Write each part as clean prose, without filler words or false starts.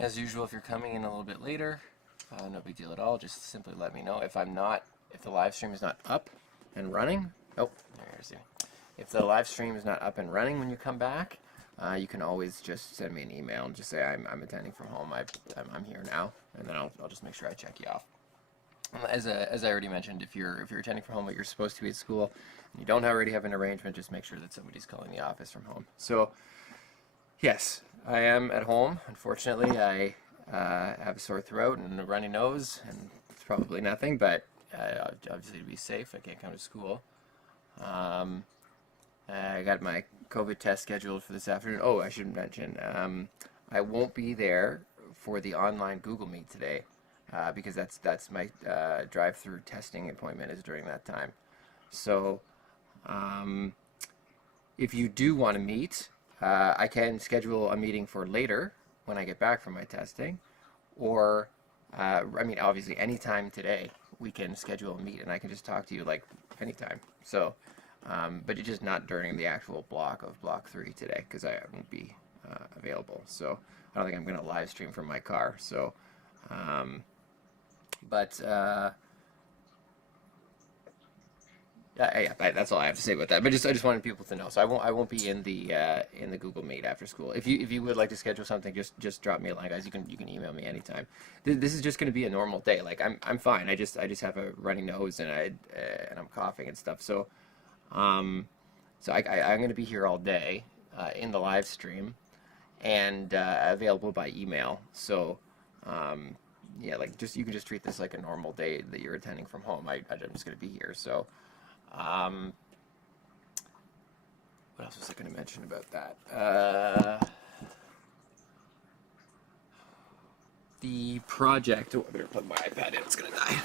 As usual, if you're coming in a little bit later, no big deal at all. Just simply let me know. If the live stream is not up and running, there's it. If the live stream is not up and running when you come back, you can always just send me an email and just say I'm attending from home. I'm here now, and then I'll just make sure I check you off. As I already mentioned, if you're attending from home but you're supposed to be at school and you don't already have an arrangement, just make sure that somebody's calling the office from home. So yes, I am at home. Unfortunately, I have a sore throat and a runny nose, and it's probably nothing, but obviously to be safe, I can't come to school. I got my COVID test scheduled for this afternoon. Oh, I should mention, I won't be there for the online Google Meet today. Because that's my drive-through testing appointment is during that time. So if you do want to meet, I can schedule a meeting for later when I get back from my testing, or I mean obviously anytime today we can schedule a meet and I can just talk to you like anytime. So but it's just not during the actual block of block 3 today because I won't be available. So I don't think I'm going to live stream from my car. So yeah, that's all I have to say about that. But I just wanted people to know. So I won't be in the Google Meet after school. If you would like to schedule something, just drop me a line, guys. You can email me anytime. This is just going to be a normal day. Like I'm fine. I just have a runny nose and I'm coughing and stuff. So I'm going to be here all day in the live stream and available by email. So yeah, like you can just treat this like a normal day that you're attending from home. I'm just going to be here. So what else was I going to mention about that? The project. Oh, I better plug my iPad in. It's going to die.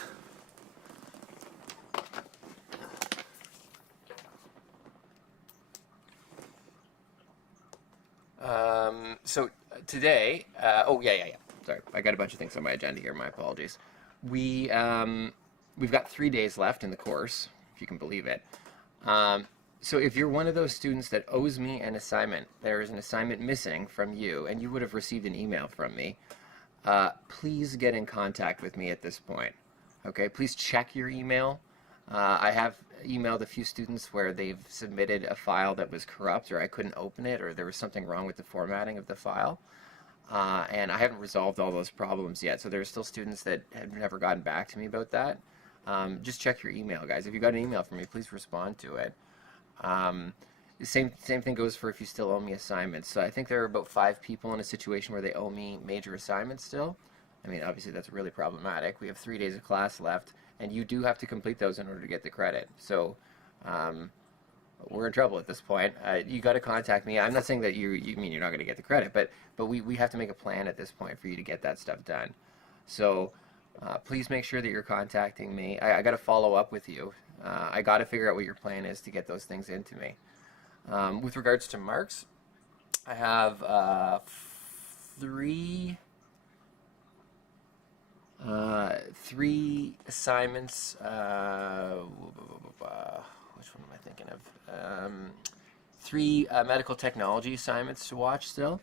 So today, oh yeah. Sorry, I got a bunch of things on my agenda here. My apologies. We've got 3 days left in the course, if you can believe it. So if you're one of those students that owes me an assignment, there is an assignment missing from you, and you would have received an email from me, please get in contact with me at this point. Okay, please check your email. I have emailed a few students where they've submitted a file that was corrupt, or I couldn't open it, or there was something wrong with the formatting of the file. And I haven't resolved all those problems yet, so there are still students that have never gotten back to me about that. Just check your email, guys. If you got an email from me, please respond to it. The same thing goes for if you still owe me assignments. So I think there are about 5 people in a situation where they owe me major assignments still. I mean, obviously that's really problematic. We have 3 days of class left, and you do have to complete those in order to get the credit. So we're in trouble at this point. You got to contact me. I'm not saying that you mean you're not going to get the credit, but we have to make a plan at this point for you to get that stuff done. So please make sure that you're contacting me. I got to follow up with you. I got to figure out what your plan is to get those things into me. With regards to marks, I have 3 assignments. Which one am I thinking of? 3 medical technology assignments to watch still.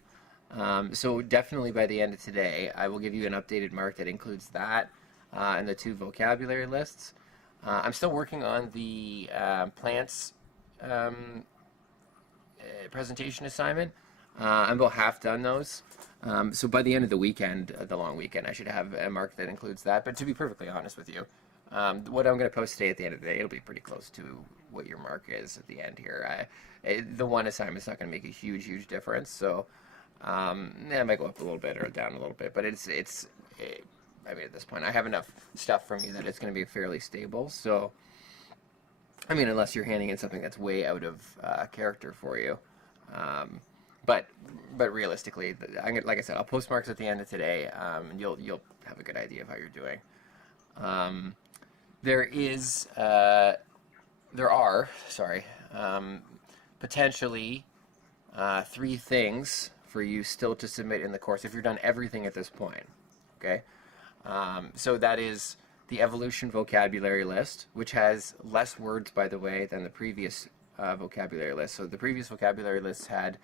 So definitely by the end of today, I will give you an updated mark that includes that and the 2 vocabulary lists. I'm still working on the plants presentation assignment. I'm about half done those. So by the end of the weekend, the long weekend, I should have a mark that includes that. But to be perfectly honest with you, what I'm going to post today at the end of the day, it'll be pretty close to what your mark is at the end here. The one assignment's not going to make a huge difference. So it might go up a little bit or down a little bit, but I mean, at this point, I have enough stuff from you that it's going to be fairly stable. So, I mean, unless you're handing in something that's way out of character for you. But realistically, like I said, I'll post marks at the end of today, and you'll have a good idea of how you're doing. There are potentially 3 things for you still to submit in the course if you've done everything at this point. Okay, so that is the evolution vocabulary list, which has less words, by the way, than the previous vocabulary list. So the previous vocabulary list had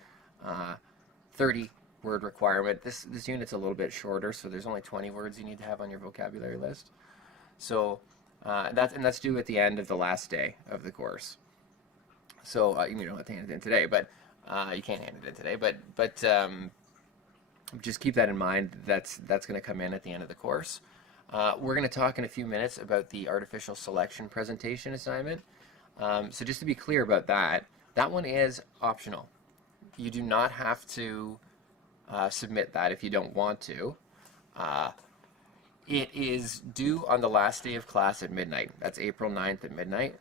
30 word requirement. This unit's a little bit shorter, so there's only 20 words you need to have on your vocabulary list. So that's due at the end of the last day of the course. So you don't have to hand it in today, but you can't hand it in today. But just keep that in mind. That's going to come in at the end of the course. We're going to talk in a few minutes about the artificial selection presentation assignment. So just to be clear about that, that one is optional. You do not have to submit that if you don't want to. It is due on the last day of class at midnight. That's April 9th at midnight.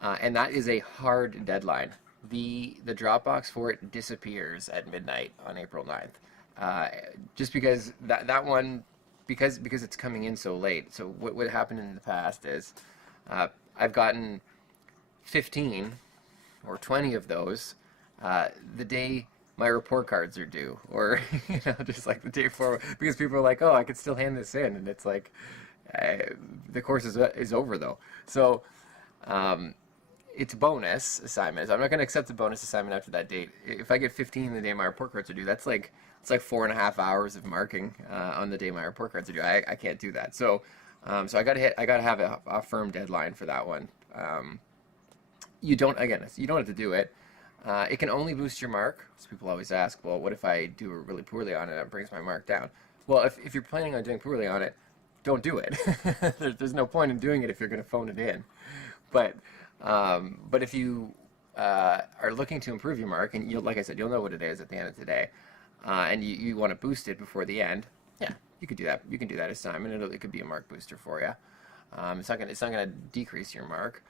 And that is a hard deadline. The Dropbox for it disappears at midnight on April 9th. Just because that one, because it's coming in so late. So what happened in the past is I've gotten 15 or 20 of those the day my report cards are due, or just like the day before, because people are like, oh, I could still hand this in, and it's like the course is over though. So it's a bonus assignment. I'm not going to accept the bonus assignment after that date. If I get 15 the day my report cards are due, it's like 4.5 hours of marking on the day my report cards are due. I can't do that. So so I got to have a firm deadline for that one. You don't have to do it. It can only boost your mark. So people always ask, well, what if I do really poorly on it and it brings my mark down? Well, if you're planning on doing poorly on it, don't do it. There's no point in doing it if you're going to phone it in. But if you are looking to improve your mark, and like I said, you'll know what it is at the end of today, and you want to boost it before the end, yeah, you could do that. You can do that assignment. It could be a mark booster for you. It's not gonna decrease your mark.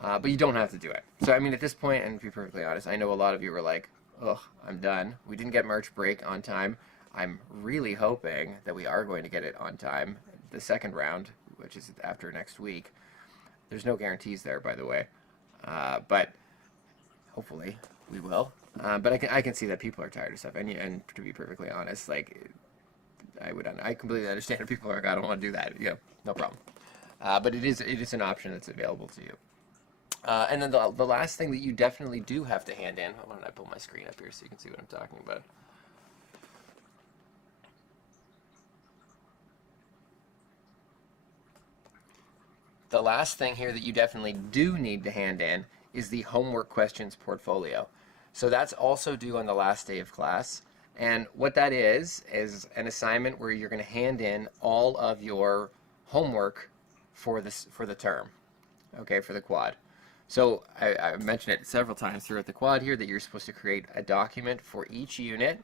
But you don't have to do it. So, I mean, at this point, and to be perfectly honest, I know a lot of you were like, ugh, I'm done. We didn't get March break on time. I'm really hoping that we are going to get it on time, the second round, which is after next week. There's no guarantees there, by the way. But hopefully we will. But I can see that people are tired of stuff. And to be perfectly honest, like, I completely understand if people are like, I don't want to do that. No problem. But it is an option that's available to you. And then the last thing that you definitely do have to hand in, why don't I pull my screen up here so you can see what I'm talking about. The last thing here that you definitely do need to hand in is the homework questions portfolio. So that's also due on the last day of class. And what that is an assignment where you're going to hand in all of your homework for the term, okay, for the quad. So I mentioned it several times throughout the quad here that you're supposed to create a document for each unit,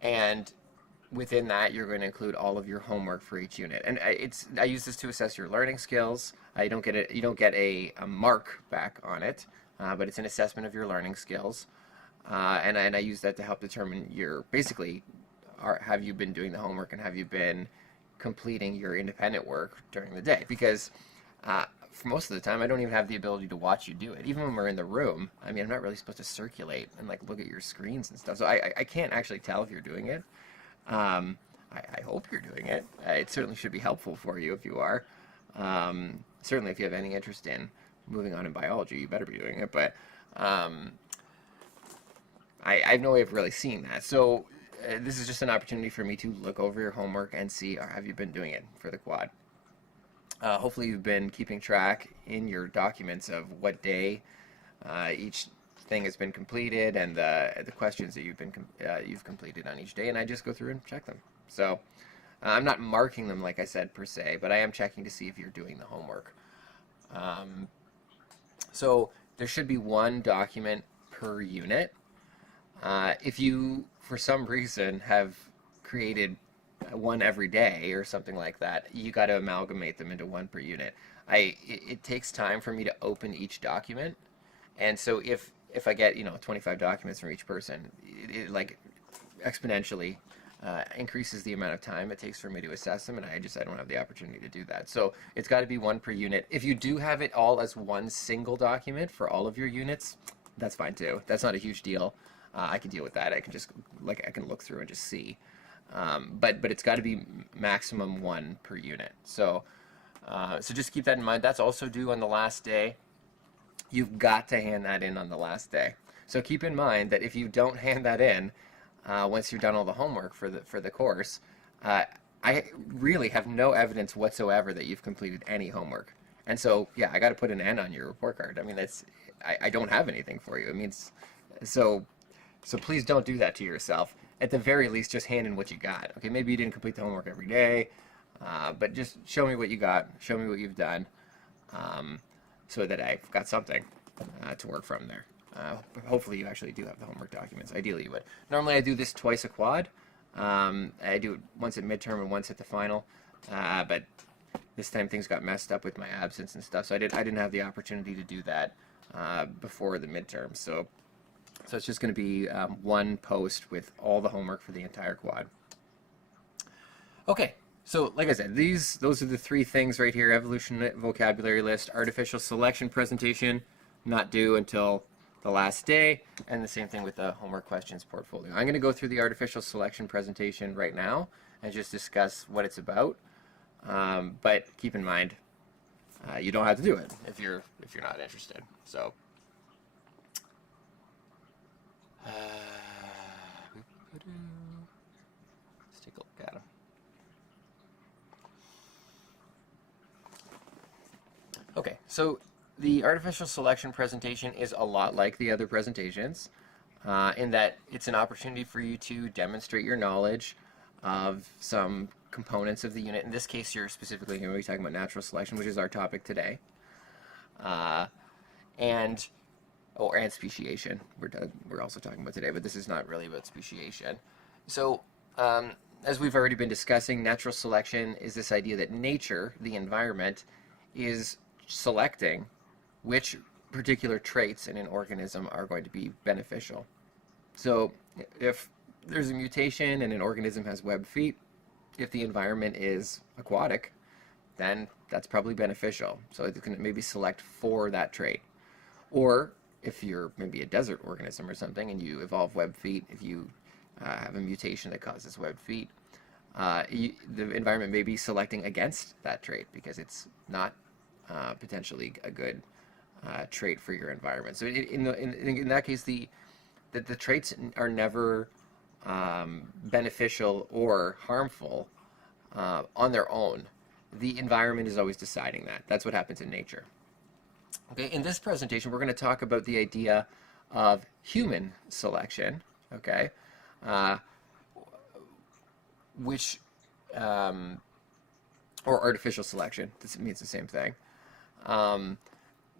and within that you're going to include all of your homework for each unit. And I use this to assess your learning skills. You don't get a mark back on it, but it's an assessment of your learning skills, and I use that to help determine have you been doing the homework and have you been completing your independent work during the day, because for most of the time I don't even have the ability to watch you do it. Even when we're in the room, I mean, I'm not really supposed to circulate and like look at your screens and stuff, so I can't actually tell if you're doing it. I hope you're doing it. It certainly should be helpful for you if you are. Certainly if you have any interest in moving on in biology, you better be doing it, but I have no way of really seeing that. So this is just an opportunity for me to look over your homework and see, have you been doing it for the quad? Hopefully you've been keeping track in your documents of what day each thing has been completed, and the questions that you've completed on each day, and I just go through and check them. So I'm not marking them, like I said, per se, but I am checking to see if you're doing the homework. So there should be one document per unit. If you, for some reason, have created one every day or something like that, you got to amalgamate them into one per unit. It takes time for me to open each document, and so if I get 25 documents from each person, it like exponentially increases the amount of time it takes for me to assess them, and I don't have the opportunity to do that. So it's got to be one per unit. If you do have it all as one single document for all of your units, that's fine too. That's not a huge deal. I can deal with that. I can look through and just see. But it's got to be maximum one per unit. So just keep that in mind. That's also due on the last day. You've got to hand that in on the last day. So keep in mind that if you don't hand that in, once you're done all the homework for the course, I really have no evidence whatsoever that you've completed any homework. And so, yeah, I got to put an N on your report card. I mean, I don't have anything for you. It means, so please don't do that to yourself. At the very least, just hand in what you got. Okay, maybe you didn't complete the homework every day, but just show me what you got. Show me what you've done, so that I've got something to work from there. Hopefully you actually do have the homework documents. Ideally you would. Normally I do this twice a quad. I do it once at midterm and once at the final, but this time things got messed up with my absence and stuff, so I didn't have the opportunity to do that before the midterm. So it's just going to be one post with all the homework for the entire quad. Okay, so like I said, those are the three things right here: evolution vocabulary list, artificial selection presentation, not due until the last day, and the same thing with the homework questions portfolio. I'm going to go through the artificial selection presentation right now and just discuss what it's about. But keep in mind, you don't have to do it if you're not interested. So, let's take a look at them. Okay, so the artificial selection presentation is a lot like the other presentations in that it's an opportunity for you to demonstrate your knowledge of some components of the unit. In this case, you're specifically going to be talking about natural selection, which is our topic today, and speciation. We're also talking about today, but this is not really about speciation. So, as we've already been discussing, natural selection is this idea that nature, the environment, is selecting which particular traits in an organism are going to be beneficial. So if there's a mutation and an organism has webbed feet, if the environment is aquatic, then that's probably beneficial. So it can maybe select for that trait. Or if you're maybe a desert organism or something and you evolve webbed feet, if you have a mutation that causes webbed feet, the environment may be selecting against that trait because it's not potentially a good trait for your environment. So in that case, the traits are never beneficial or harmful on their own. The environment is always deciding that. That's what happens in nature. Okay, in this presentation, we're going to talk about the idea of human selection. Okay, which or artificial selection. This means the same thing.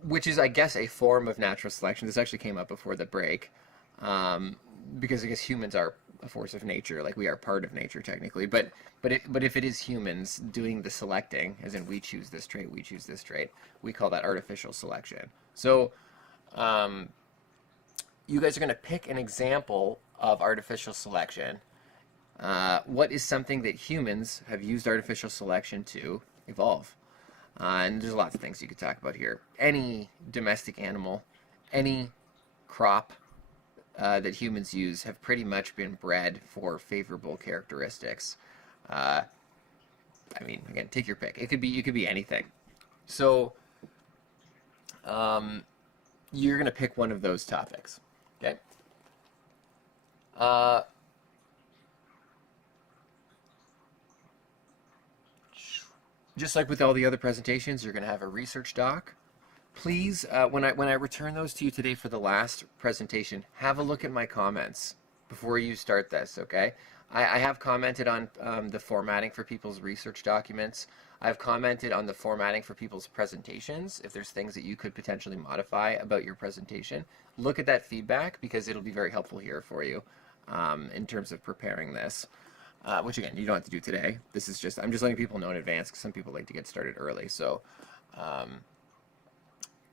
Which is, I guess, a form of natural selection. This actually came up before the break, because I guess humans are a force of nature, like we are part of nature technically. But if it is humans doing the selecting, as in we choose this trait, we choose this trait, we call that artificial selection. So, you guys are going to pick an example of artificial selection. What is something that humans have used artificial selection to evolve? And there's lots of things you could talk about here. Any domestic animal, any crop that humans use have pretty much been bred for favorable characteristics. I mean, again, take your pick. It could be anything. So you're going to pick one of those topics. Okay. Just like with all the other presentations, you're going to have a research doc. Please, when I return those to you today for the last presentation, have a look at my comments before you start this, okay? I have commented on the formatting for people's research documents. I've commented on the formatting for people's presentations. If there's things that you could potentially modify about your presentation, look at that feedback because it'll be very helpful here for you in terms of preparing this. Which again, you don't have to do today. This is I'm just letting people know in advance because some people like to get started early. So, yeah,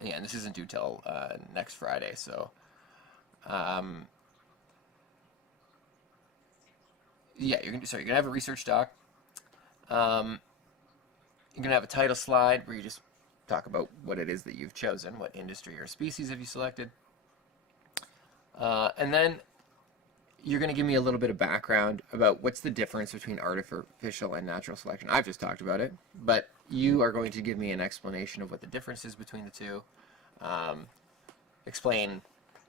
and this isn't due till next Friday. So, yeah, you're gonna have a research doc. You're gonna have a title slide where you just talk about what it is that you've chosen, what industry or species have you selected, and then you're going to give me a little bit of background about what's the difference between artificial and natural selection. I've just talked about it, but you are going to give me an explanation of what the difference is between the two, explain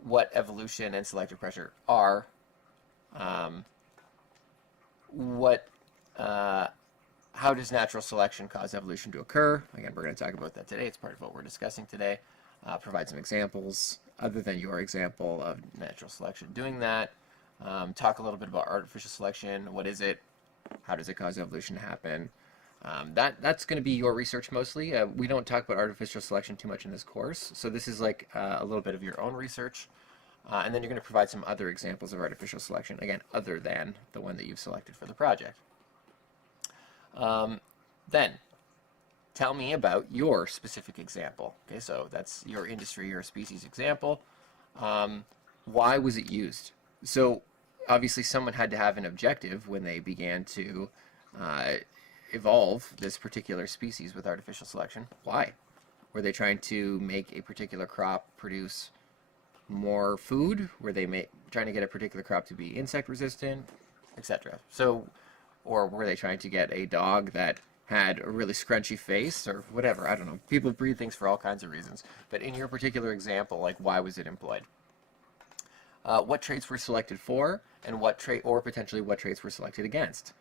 what evolution and selective pressure are, Um, what how does natural selection cause evolution to occur? Again, we're going to talk about that today. It's part of what we're discussing today. Provide some examples other than your example of natural selection doing that. Talk a little bit about artificial selection. What is it? How does it cause evolution to happen? That's going to be your research mostly. We don't talk about artificial selection too much in this course, so this is like a little bit of your own research. And then you're going to provide some other examples of artificial selection, again, other than the one that you've selected for the project. Then, tell me about your specific example. Okay, so that's your industry, your species example. Why was it used? So, obviously, someone had to have an objective when they began to evolve this particular species with artificial selection. Why? Were they trying to make a particular crop produce more food? Were they trying to get a particular crop to be insect resistant, etc.? So, or were they trying to get a dog that had a really scrunchy face or whatever? I don't know. People breed things for all kinds of reasons. But in your particular example, like, why was it employed? What traits were selected for, and what trait, or potentially what traits were selected against?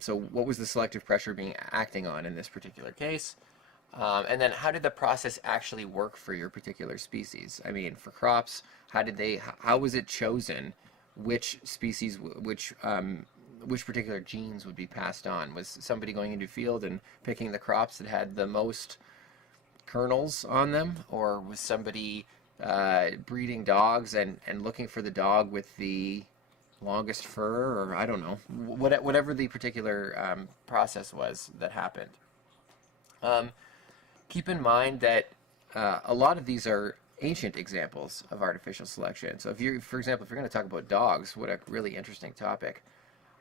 So what was the selective pressure being acting on in this particular case? And then how did the process actually work for your particular species? I mean, for crops, how was it chosen which species, which particular genes would be passed on? Was somebody going into a field and picking the crops that had the most kernels on them? Or was somebody breeding dogs and looking for the dog with the longest fur? Or I don't know, whatever the particular process was that happened. Keep in mind that a lot of these are ancient examples of artificial selection. So for example, if you're going to talk about dogs, what a really interesting topic.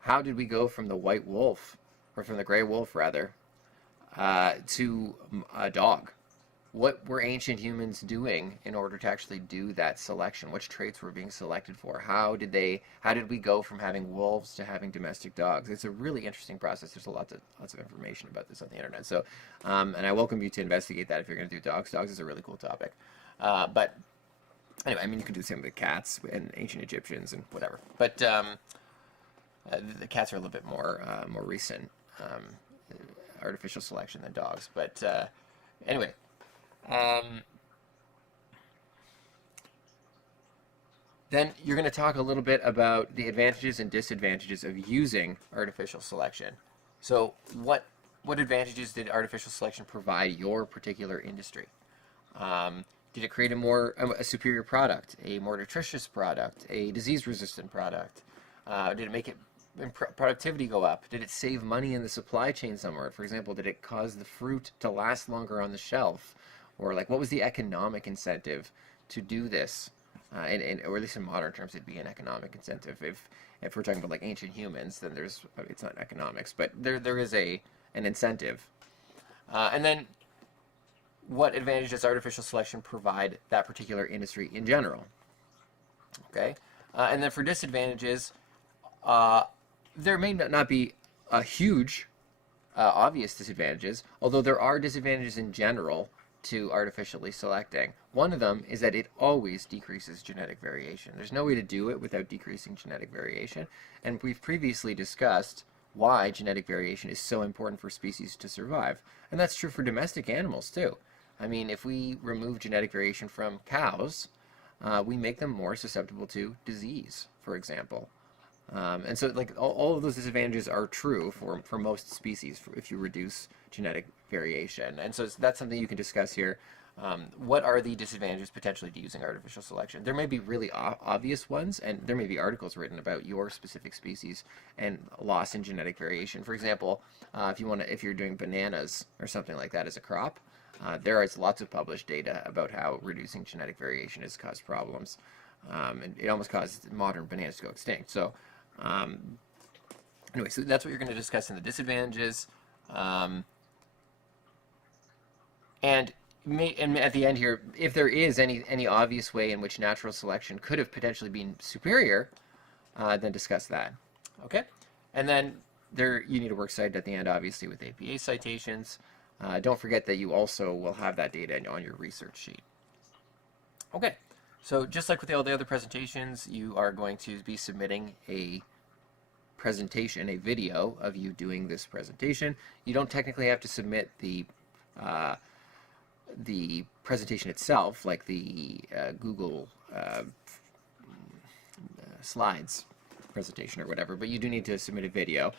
How did we go from the white wolf, or from the gray wolf rather, to a dog? What were ancient humans doing in order to actually do that selection? Which traits were being selected for? How did we go from having wolves to having domestic dogs? It's a really interesting process. There's lots of information about this on the internet. So, and I welcome you to investigate that if you're going to do dogs. Dogs is a really cool topic. But anyway, I mean, you can do the same with cats and ancient Egyptians and whatever. But the cats are a little bit more recent artificial selection than dogs. But anyway. Then you're going to talk a little bit about the advantages and disadvantages of using artificial selection. So what advantages did artificial selection provide your particular industry? Did it create a superior product, a more nutritious product, a disease-resistant product? Did it make productivity go up? Did it save money in the supply chain somewhere? For example, did it cause the fruit to last longer on the shelf? Or like, what was the economic incentive to do this? Or at least in modern terms, it'd be an economic incentive. If we're talking about like ancient humans, then it's not economics, but there is an incentive. And then, what advantage does artificial selection provide that particular industry in general? Okay, and then for disadvantages, there may not be a huge obvious disadvantages, although there are disadvantages in general to artificially selecting. One of them is that it always decreases genetic variation. There's no way to do it without decreasing genetic variation, and we've previously discussed why genetic variation is so important for species to survive, and that's true for domestic animals too. I mean, if we remove genetic variation from cows, we make them more susceptible to disease, for example. And so, like, all of those disadvantages are true for most species if you reduce genetic variation. And so that's something you can discuss here. What are the disadvantages potentially to using artificial selection? There may be really obvious ones, and there may be articles written about your specific species and loss in genetic variation. For example, if you're doing bananas or something like that as a crop, there is lots of published data about how reducing genetic variation has caused problems. And it almost caused modern bananas to go extinct. So anyway, so that's what you're going to discuss in the disadvantages. And at the end here, if there is any obvious way in which natural selection could have potentially been superior, then discuss that. Okay? And then you need a works cited at the end, obviously, with APA citations. Don't forget that you also will have that data on your research sheet. Okay. So just like with all the other presentations, you are going to be submitting a presentation, a video of you doing this presentation. You don't technically have to submit the presentation itself, like the Google Slides presentation or whatever, but you do need to submit a video.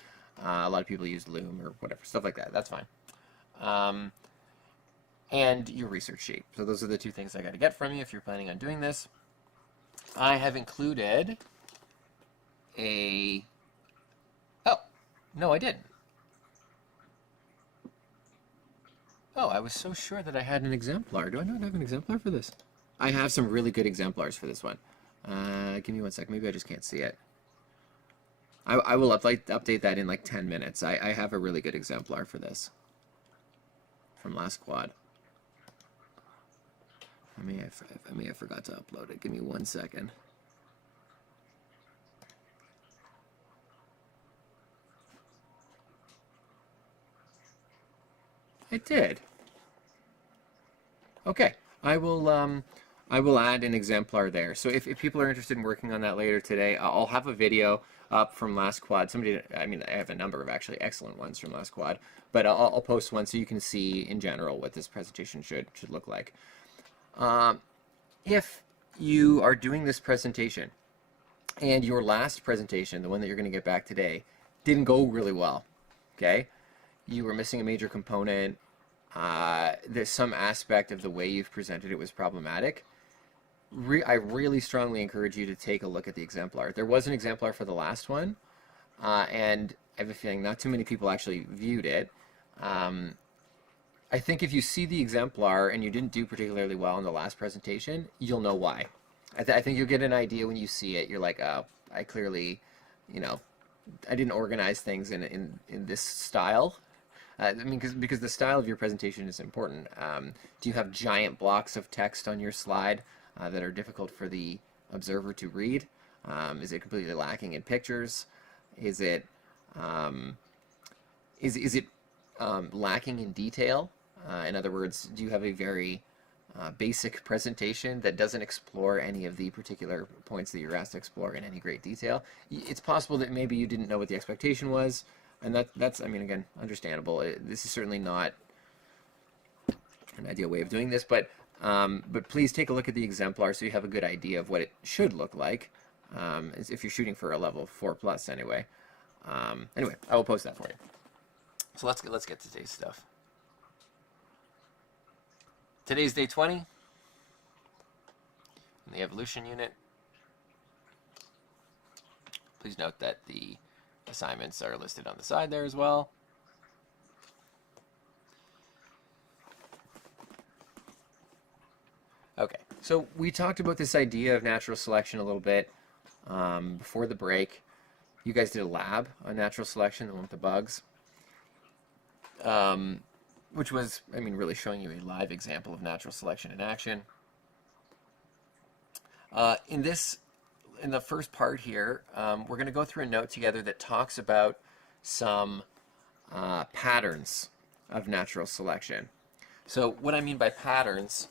A lot of people use Loom or whatever, stuff like that. That's fine. And your research sheet. So those are the two things I got to get from you if you're planning on doing this. I have included a... Oh, no, I didn't. Oh, I was so sure that I had an exemplar. Do I not have an exemplar for this? I have some really good exemplars for this one. Give me 1 sec. Maybe I just can't see it. I will update that in like 10 minutes. I have a really good exemplar for this from last quad. I may have forgot to upload it. Give me 1 second. I did. Okay, I will add an exemplar there. So if people are interested in working on that later today, I'll have a video up from last quad. I have a number of actually excellent ones from last quad, but I'll post one so you can see in general what this presentation should look like. If you are doing this presentation and your last presentation, the one that you're going to get back today, didn't go really well, okay? You were missing a major component, there's some aspect of the way you've presented it was problematic, I really strongly encourage you to take a look at the exemplar. There was an exemplar for the last one, and I have a feeling not too many people actually viewed it. I think if you see the exemplar and you didn't do particularly well in the last presentation, you'll know why. I think you'll get an idea when you see it. You're like, oh, I clearly, I didn't organize things in this style. I mean, because the style of your presentation is important. Do you have giant blocks of text on your slide that are difficult for the observer to read? Is it completely lacking in pictures? Is it lacking in detail? In other words, do you have a very basic presentation that doesn't explore any of the particular points that you're asked to explore in any great detail? It's possible that maybe you didn't know what the expectation was, and that's, I mean, again, understandable. This is certainly not an ideal way of doing this, but please take a look at the exemplar so you have a good idea of what it should look like, if you're shooting for a level 4+ anyway. Anyway, I will post that for you. So let's get to today's stuff. Today's day 20 in the evolution unit. Please note that the assignments are listed on the side there as well. Okay, so we talked about this idea of natural selection a little bit before the break. You guys did a lab on natural selection, the one with the bugs. Which was, I mean, really showing you a live example of natural selection in action. In the first part here, we're going to go through a note together that talks about some patterns of natural selection. So what I mean by patterns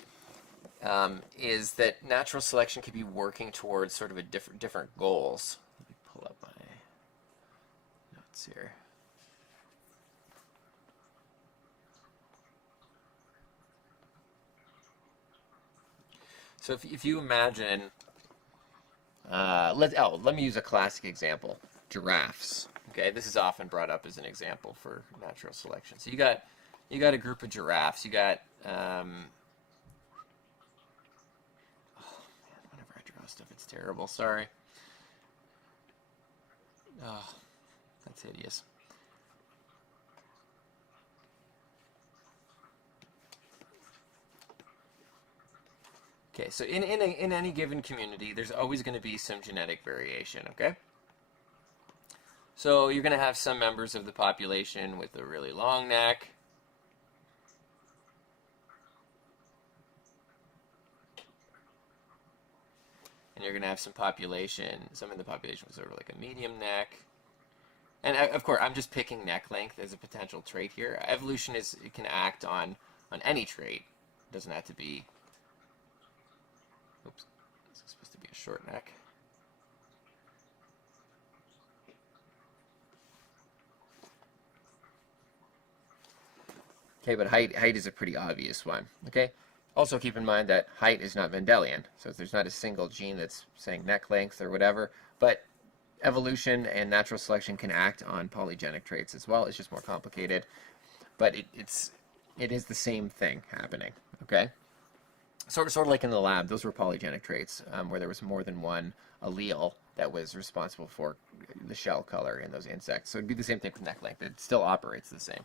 is that natural selection could be working towards sort of a different goals. Let me pull up my notes here. So if you imagine, let me use a classic example, giraffes. Okay, this is often brought up as an example for natural selection. So you got a group of giraffes. You got, oh man, whenever I draw stuff, it's terrible. Sorry. Oh, that's hideous. Okay, so in any given community, there's always going to be some genetic variation, okay? So you're going to have some members of the population with a really long neck. And you're going to have some in the population with sort of like a medium neck. And of course, I'm just picking neck length as a potential trait here. Evolution it can act on any trait. It doesn't have to be... Oops. a short neck. Okay, but height is a pretty obvious one. Okay. Also keep in mind that height is not Mendelian, so there's not a single gene that's saying neck length or whatever. But evolution and natural selection can act on polygenic traits as well. It's just more complicated, but it is the same thing happening. Okay. Sort of like in the lab, those were polygenic traits where there was more than one allele that was responsible for the shell color in those insects. So it'd be the same thing with neck length. It still operates the same.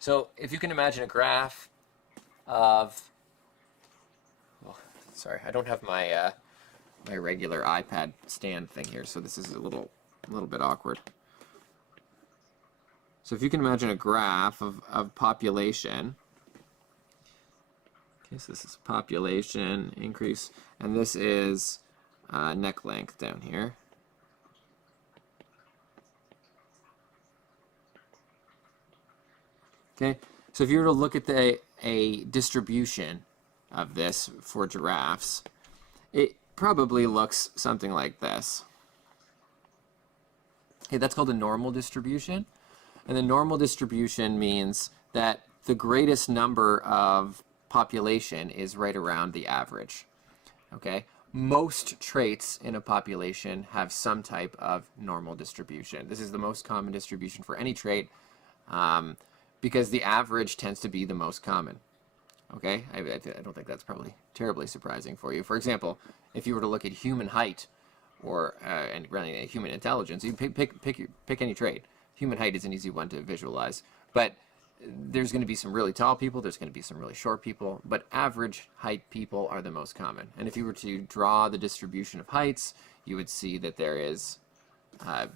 So if you can imagine a graph of, well, sorry, I don't have my my regular iPad stand thing here, so this is a little bit awkward. So if you can imagine a graph of population. Okay, so this is population increase, and this is neck length down here. Okay, so if you were to look at a distribution of this for giraffes, it probably looks something like this. Okay, that's called a normal distribution, and the normal distribution means that the greatest number of population is right around the average. Okay, most traits in a population have some type of normal distribution. This is the most common distribution for any trait because the average tends to be the most common. Okay, I don't think that's probably terribly surprising for you. For example, if you were to look at human height or and really human intelligence, you pick any trait. Human height is an easy one to visualize, but there's going to be some really tall people, there's going to be some really short people, but average height people are the most common. And if you were to draw the distribution of heights, you would see that there is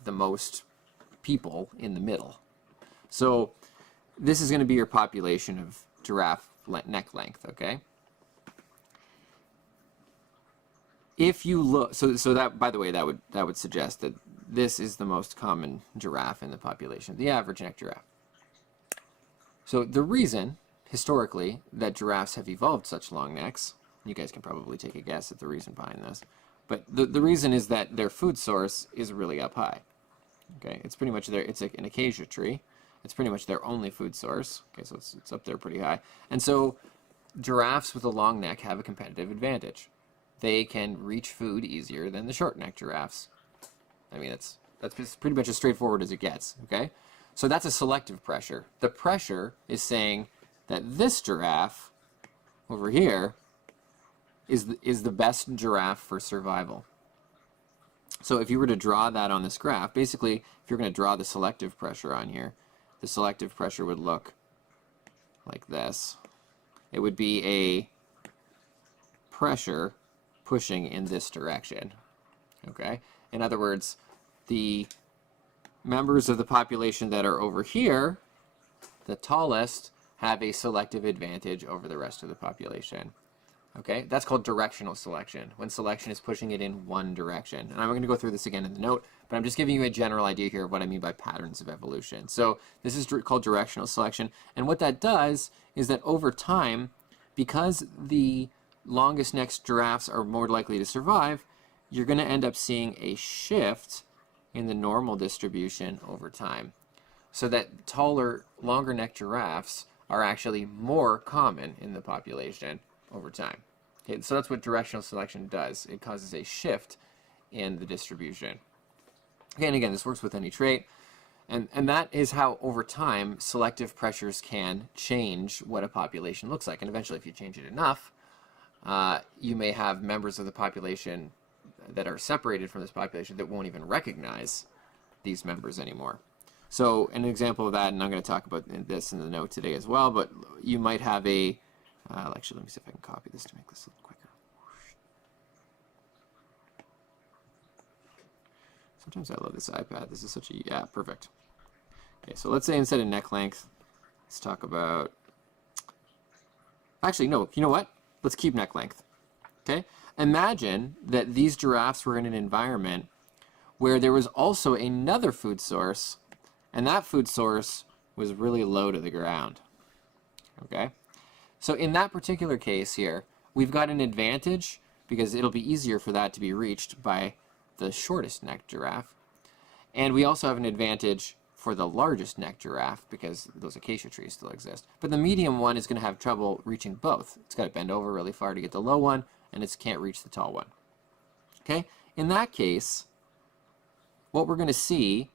the most people in the middle. So this is going to be your population of giraffe neck length, okay? If you look, so that, by the way, that would suggest that this is the most common giraffe in the population, the average neck giraffe. So the reason, historically, that giraffes have evolved such long necks, you guys can probably take a guess at the reason behind this, but the reason is that their food source is really up high. Okay, it's pretty much it's like an acacia tree. It's pretty much their only food source. Okay, so it's up there pretty high. And so giraffes with a long neck have a competitive advantage. They can reach food easier than the short-necked giraffes. I mean, that's pretty much as straightforward as it gets, okay? So that's a selective pressure. The pressure is saying that this giraffe over here is the best giraffe for survival. So if you were to draw that on this graph, basically, if you're going to draw the selective pressure on here, the selective pressure would look like this. It would be a pressure pushing in this direction, okay? In other words, the members of the population that are over here, the tallest, have a selective advantage over the rest of the population. Okay, that's called directional selection, when selection is pushing it in one direction. And I'm going to go through this again in the note, but I'm just giving you a general idea here of what I mean by patterns of evolution. So this is called directional selection, and what that does is that over time, because the longest neck giraffes are more likely to survive, you're going to end up seeing a shift in the normal distribution over time, so that taller, longer neck giraffes are actually more common in the population over time. Okay, so that's what directional selection does. It causes a shift in the distribution. Okay, and again, this works with any trait, and that is how over time selective pressures can change what a population looks like. And eventually, if you change it enough, you may have members of the population that are separated from this population that won't even recognize these members anymore. So an example of that, and I'm going to talk about this in the note today as well, but you might have a, actually let me see if I can copy this to make this a little quicker. Sometimes I love this iPad. This is such a, yeah, perfect. Okay, so let's say instead of neck length, let's talk about, actually no, you know what? Let's keep neck length, okay? Imagine that these giraffes were in an environment where there was also another food source, and that food source was really low to the ground. Okay? So in that particular case here, we've got an advantage because it'll be easier for that to be reached by the shortest necked giraffe. And we also have an advantage for the largest necked giraffe because those acacia trees still exist. But the medium one is going to have trouble reaching both. It's got to bend over really far to get the low one, and it can't reach the tall one. Okay? In that case, what we're going to see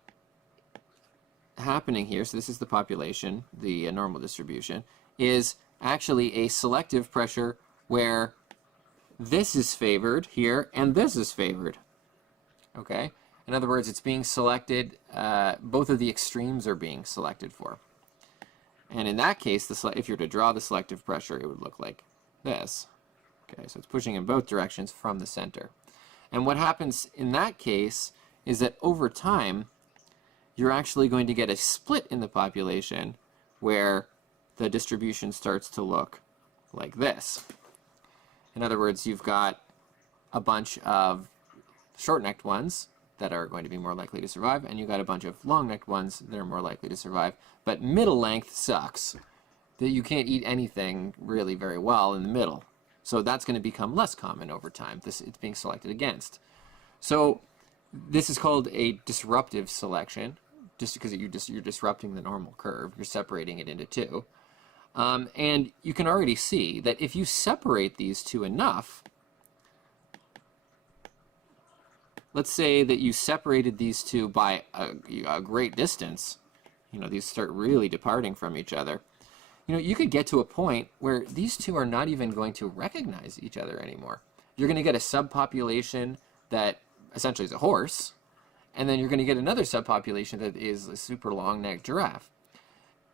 happening here, so this is the population, the normal distribution, is actually a selective pressure where this is favored here and this is favored. Okay? In other words, it's being selected, both of the extremes are being selected for. And in that case, if you were to draw the selective pressure, it would look like this. Okay, so it's pushing in both directions from the center. And what happens in that case is that over time, you're actually going to get a split in the population where the distribution starts to look like this. In other words, you've got a bunch of short-necked ones that are going to be more likely to survive, and you've got a bunch of long-necked ones that are more likely to survive. But middle length sucks. That you can't eat anything really very well in the middle. So that's going to become less common over time. It's being selected against. So this is called a disruptive selection, just because you're disrupting the normal curve. You're separating it into two. And you can already see that if you separate these two enough, let's say that you separated these two by a great distance, these start really departing from each other. You could get to a point where these two are not even going to recognize each other anymore. You're going to get a subpopulation that essentially is a horse, and then you're going to get another subpopulation that is a super long-necked giraffe.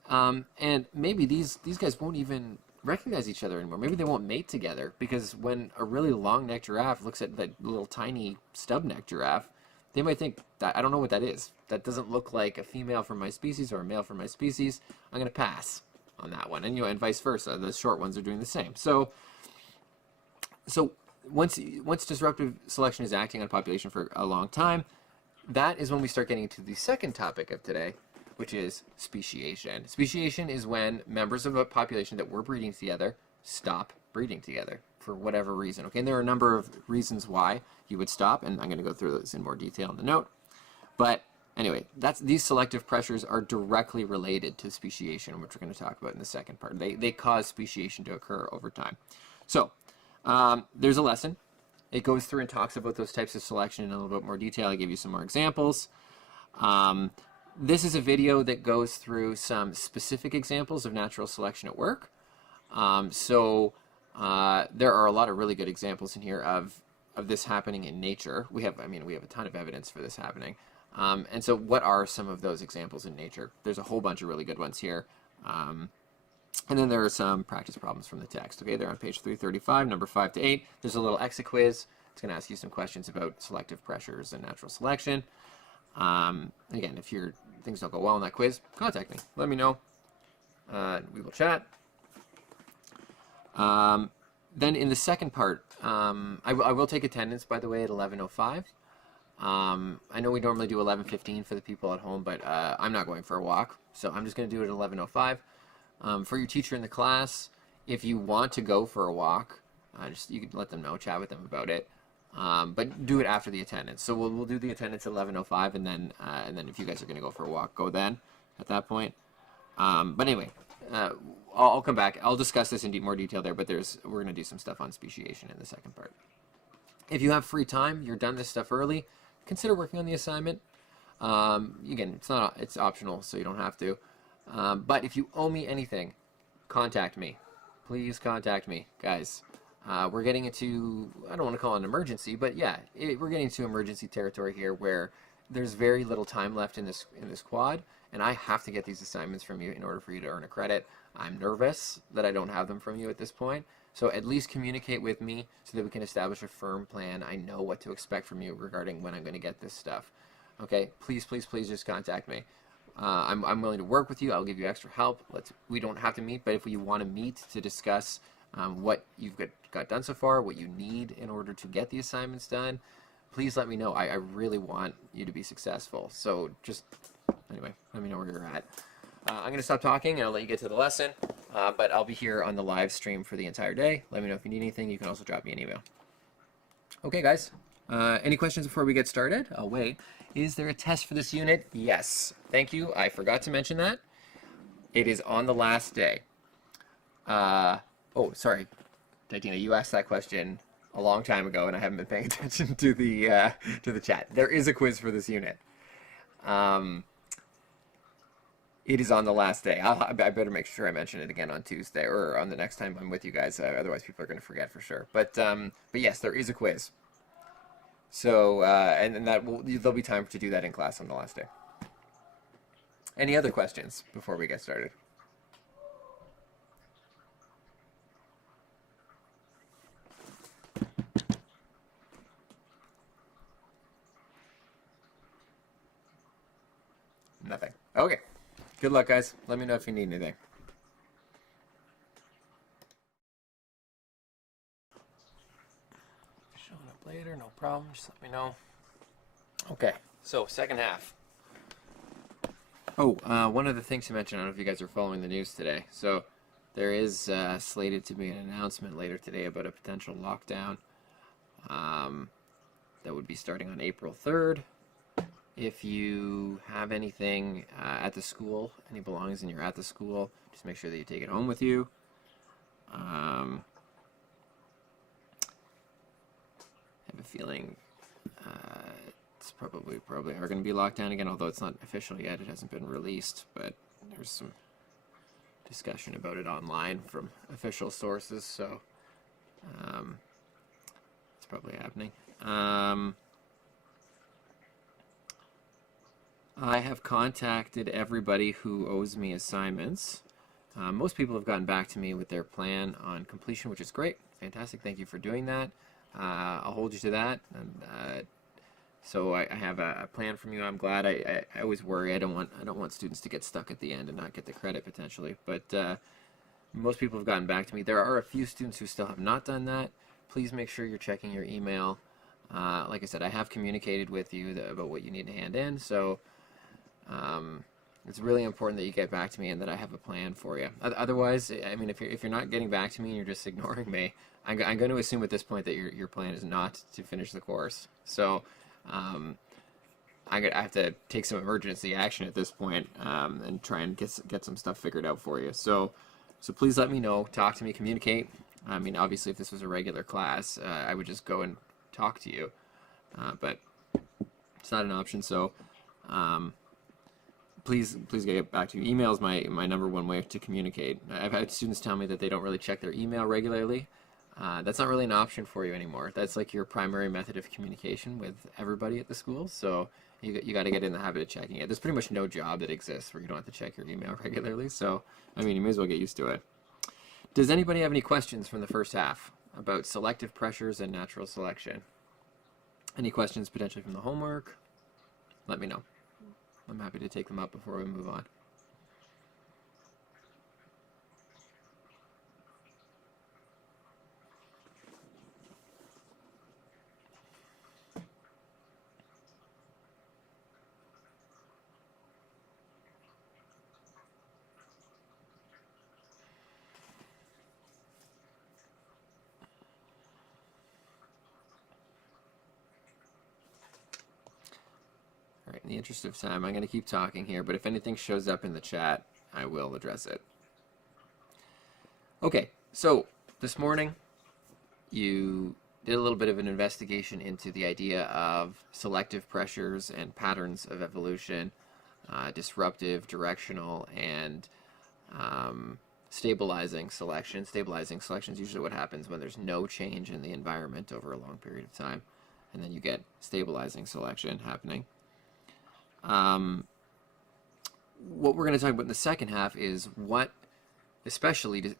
And maybe these guys won't even recognize each other anymore. Maybe they won't mate together, because when a really long-necked giraffe looks at that little tiny stub-necked giraffe, they might think, that I don't know what that is. That doesn't look like a female from my species or a male from my species. I'm going to pass on that one. And vice versa. The short ones are doing the same. So once disruptive selection is acting on a population for a long time, that is when we start getting to the second topic of today, which is speciation. Speciation is when members of a population that were breeding together stop breeding together for whatever reason. Okay, and there are a number of reasons why you would stop, and I'm going to go through those in more detail in the note. But anyway, these selective pressures are directly related to speciation, which we're going to talk about in the second part. They cause speciation to occur over time. So there's a lesson. It goes through and talks about those types of selection in a little bit more detail. I give you some more examples. This is a video that goes through some specific examples of natural selection at work. There are a lot of really good examples in here of this happening in nature. We have a ton of evidence for this happening. And so what are some of those examples in nature? There's a whole bunch of really good ones here. And then there are some practice problems from the text. Okay, they're on page 335, number 5 to 8. There's a little exit quiz. It's going to ask you some questions about selective pressures and natural selection. Again, if things don't go well in that quiz, contact me. Let me know. We will chat. Then in the second part, I will take attendance, by the way, at 11:05. I know we normally do 11:15 for the people at home, but I'm not going for a walk, so I'm just going to do it at 11:05. For your teacher in the class, if you want to go for a walk, you can let them know, chat with them about it. But do it after the attendance. So we'll do the attendance at 11:05, and then if you guys are going to go for a walk, go then at that point. But anyway, I'll come back. I'll discuss this in more detail there, but we're going to do some stuff on speciation in the second part. If you have free time, you're done this stuff early, consider working on the assignment. Again, it's optional, so you don't have to. But if you owe me anything, contact me. Please contact me, guys. We're getting into, I don't want to call it an emergency, but yeah, we're getting into emergency territory here where there's very little time left in this quad, and I have to get these assignments from you in order for you to earn a credit. I'm nervous that I don't have them from you at this point, so at least communicate with me so that we can establish a firm plan. I know what to expect from you regarding when I'm going to get this stuff. Okay, please, please, please just contact me. I'm willing to work with you. I'll give you extra help. We don't have to meet, but if you want to meet to discuss what you've got done so far, what you need in order to get the assignments done, please let me know. I really want you to be successful. So just, anyway, let me know where you're at. I'm going to stop talking and I'll let you get to the lesson, but I'll be here on the live stream for the entire day. Let me know if you need anything. You can also drop me an email. Okay, guys. Any questions before we get started? Oh, wait. Is there a test for this unit? Yes. Thank you. I forgot to mention that. It is on the last day. Oh, sorry. Titina, you asked that question a long time ago, and I haven't been paying attention to the chat. There is a quiz for this unit. It is on the last day. I better make sure I mention it again on Tuesday or on the next time I'm with you guys. Otherwise, people are going to forget for sure. But yes, there is a quiz. So and there'll be time to do that in class on the last day. Any other questions before we get started? Nothing. Okay. Good luck, guys. Let me know if you need anything. Showing up later, no problem. Just let me know. Okay. So, second half. Oh, one other thing to mention. I don't know if you guys are following the news today. So, there is slated to be an announcement later today about a potential lockdown that would be starting on April 3rd. If you have anything at the school, any belongings and you're at the school, just make sure that you take it home with you. I have a feeling it's probably are going to be locked down again, although it's not official yet. It hasn't been released, but there's some discussion about it online from official sources, so it's probably happening. I have contacted everybody who owes me assignments. Most people have gotten back to me with their plan on completion, which is great. Fantastic. Thank you for doing that. I'll hold you to that. And, so I have a plan from you. I'm glad. I always worry. I don't want students to get stuck at the end and not get the credit potentially. But most people have gotten back to me. There are a few students who still have not done that. Please make sure you're checking your email. Like I said, I have communicated with you about what you need to hand in. So it's really important that you get back to me and that I have a plan for you. Otherwise, I mean, if you're not getting back to me and you're just ignoring me, I'm going to assume at this point that your plan is not to finish the course. So I have to take some emergency action at this point and try and get some stuff figured out for you. So please let me know. Talk to me. Communicate. I mean, obviously, if this was a regular class, I would just go and talk to you, but it's not an option. So. Please get back to you. Email is my number one way to communicate. I've had students tell me that they don't really check their email regularly. That's not really an option for you anymore. That's like your primary method of communication with everybody at the school. So you got to get in the habit of checking it. There's pretty much no job that exists where you don't have to check your email regularly. So, I mean, you may as well get used to it. Does anybody have any questions from the first half about selective pressures and natural selection? Any questions potentially from the homework? Let me know. I'm happy to take them up before we move on. All right, in the interest of time, I'm going to keep talking here, but if anything shows up in the chat, I will address it. Okay, so this morning, you did a little bit of an investigation into the idea of selective pressures and patterns of evolution, disruptive, directional, and stabilizing selection. Stabilizing selection is usually what happens when there's no change in the environment over a long period of time, and then you get stabilizing selection happening. What we're going to talk about in the second half is what, especially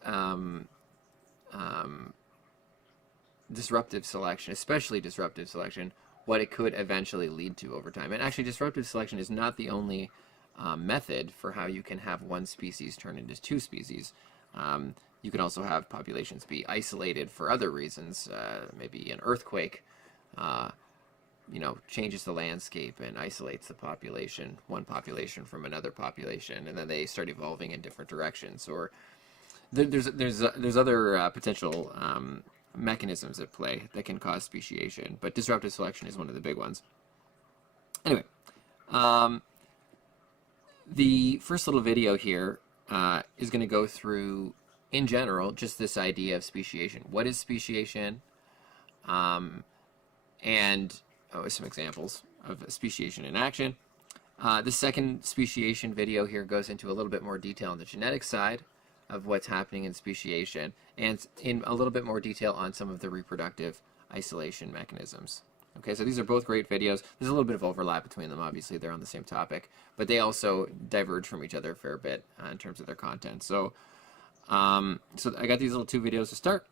disruptive selection, what it could eventually lead to over time. And actually, disruptive selection is not the only method for how you can have one species turn into two species. You can also have populations be isolated for other reasons, maybe an earthquake. Changes the landscape and isolates the population, one population from another population, and then they start evolving in different directions. Or there's other potential mechanisms at play that can cause speciation, but disruptive selection is one of the big ones. Anyway, the first little video here is going to go through, in general, just this idea of speciation. What is speciation? And some examples of speciation in action. The second speciation video here goes into a little bit more detail on the genetic side of what's happening in speciation, and in a little bit more detail on some of the reproductive isolation mechanisms. Okay, so these are both great videos. There's a little bit of overlap between them. Obviously, they're on the same topic, but they also diverge from each other a fair bit in terms of their content. So, so I got these little 2 videos to start.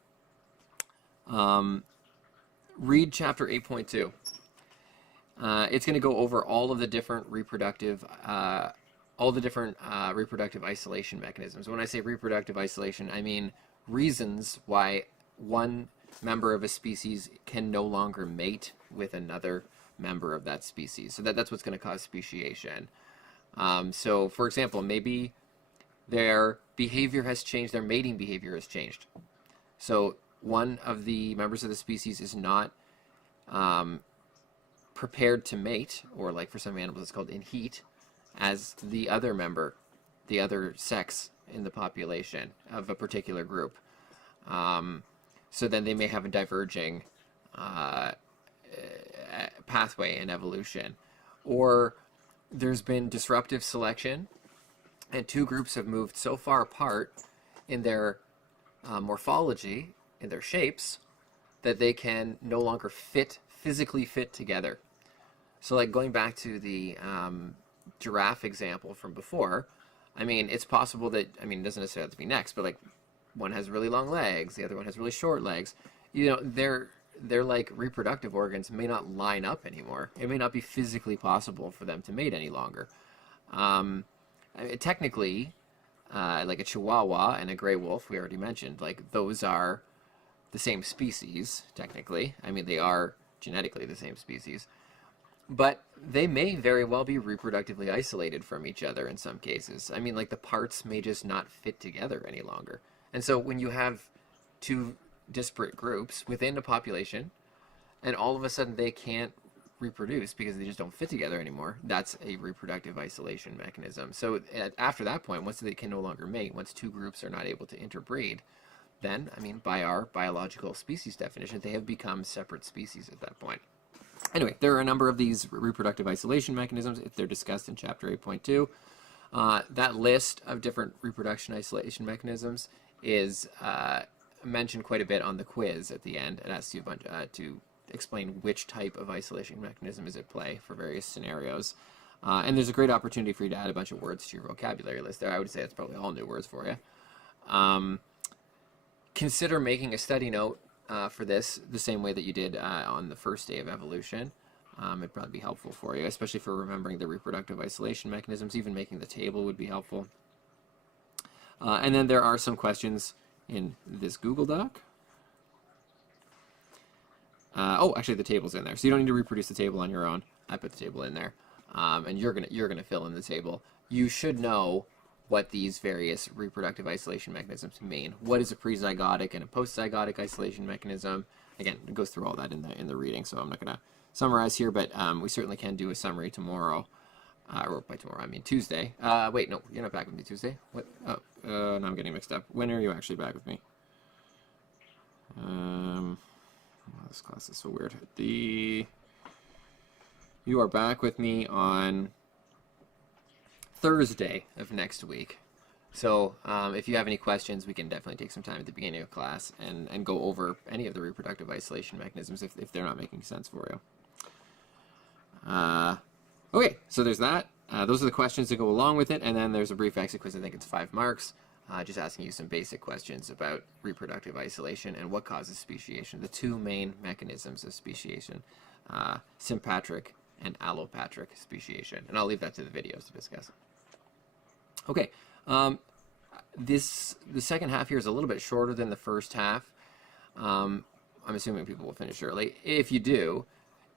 Read chapter 8.2. It's going to go over all of the different reproductive isolation mechanisms. When I say reproductive isolation, I mean reasons why one member of a species can no longer mate with another member of that species. So that's what's going to cause speciation. So, for example, maybe their behavior has changed, their mating behavior has changed. So one of the members of the species is not prepared to mate, or like for some animals it's called in heat, as the other member, the other sex in the population of a particular group. So then they may have a diverging pathway in evolution. Or there's been disruptive selection, and 2 groups have moved so far apart in their morphology, in their shapes, that they can no longer physically fit together. So like going back to the giraffe example from before, I mean, it's possible that, I mean, it doesn't necessarily have to be necks, but like one has really long legs, the other one has really short legs. You know, their like reproductive organs may not line up anymore. It may not be physically possible for them to mate any longer. Technically, like a Chihuahua and a gray wolf, we already mentioned, like those are the same species, technically. I mean, they are genetically the same species. But they may very well be reproductively isolated from each other in some cases. I mean, like the parts may just not fit together any longer. And so when you have 2 disparate groups within a population, and all of a sudden they can't reproduce because they just don't fit together anymore, that's a reproductive isolation mechanism. So after that point, once they can no longer mate, once 2 groups are not able to interbreed, then, I mean, by our biological species definition, they have become separate species at that point. Anyway, there are a number of these reproductive isolation mechanisms. They're discussed in chapter 8.2. That list of different reproduction isolation mechanisms is mentioned quite a bit on the quiz at the end. It asks you to explain which type of isolation mechanism is at play for various scenarios. And there's a great opportunity for you to add a bunch of words to your vocabulary list there. I would say it's probably all new words for you. Consider making a study note for this the same way that you did on the first day of evolution. It'd probably be helpful for you, especially for remembering the reproductive isolation mechanisms. Even making the table would be helpful. And then there are some questions in this Google Doc. Oh, actually the table's in there, so you don't need to reproduce the table on your own. I put the table in there, and you're gonna fill in the table. You should know what these various reproductive isolation mechanisms mean. What is a prezygotic and a postzygotic isolation mechanism? Again, it goes through all that in the reading, so I'm not going to summarize here, but we certainly can do a summary tomorrow, or by tomorrow I mean Tuesday. Wait, no, you're not back with me Tuesday. What? Oh, no, I'm getting mixed up. When are you actually back with me? This class is so weird. You are back with me on Thursday of next week. So if you have any questions, we can definitely take some time at the beginning of class and go over any of the reproductive isolation mechanisms if they're not making sense for you. Okay, so there's that. Those are the questions that go along with it, and then there's a brief exit quiz. I think it's 5 marks, just asking you some basic questions about reproductive isolation and what causes speciation. The 2 main mechanisms of speciation, sympatric and allopatric speciation. And I'll leave that to the videos to discuss. Okay, the second half here is a little bit shorter than the first half. I'm assuming people will finish early. If you do,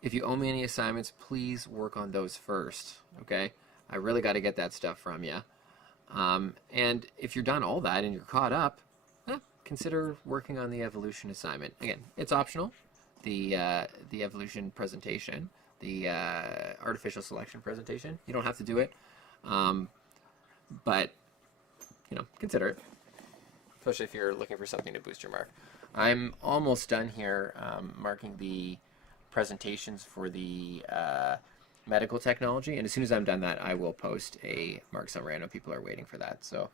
if you owe me any assignments, please work on those first, okay? I really got to get that stuff from you. And if you're done all that and you're caught up, consider working on the evolution assignment. Again, it's optional. The evolution presentation, the artificial selection presentation. You don't have to do it, but consider it, especially if you're looking for something to boost your mark. I'm almost done here marking the presentations for the medical technology, and as soon as I'm done that, I will post a mark summary. I know people are waiting for that. So,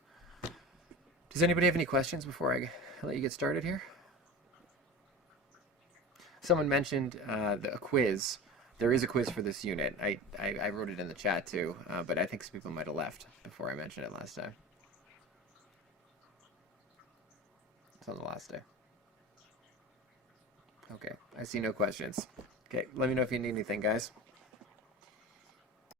does anybody have any questions before I let you get started here? Someone mentioned a quiz. There is a quiz for this unit. I wrote it in the chat too, but I think some people might have left before I mentioned it last time. It's on the last day. Okay, I see no questions. Okay, let me know if you need anything, guys.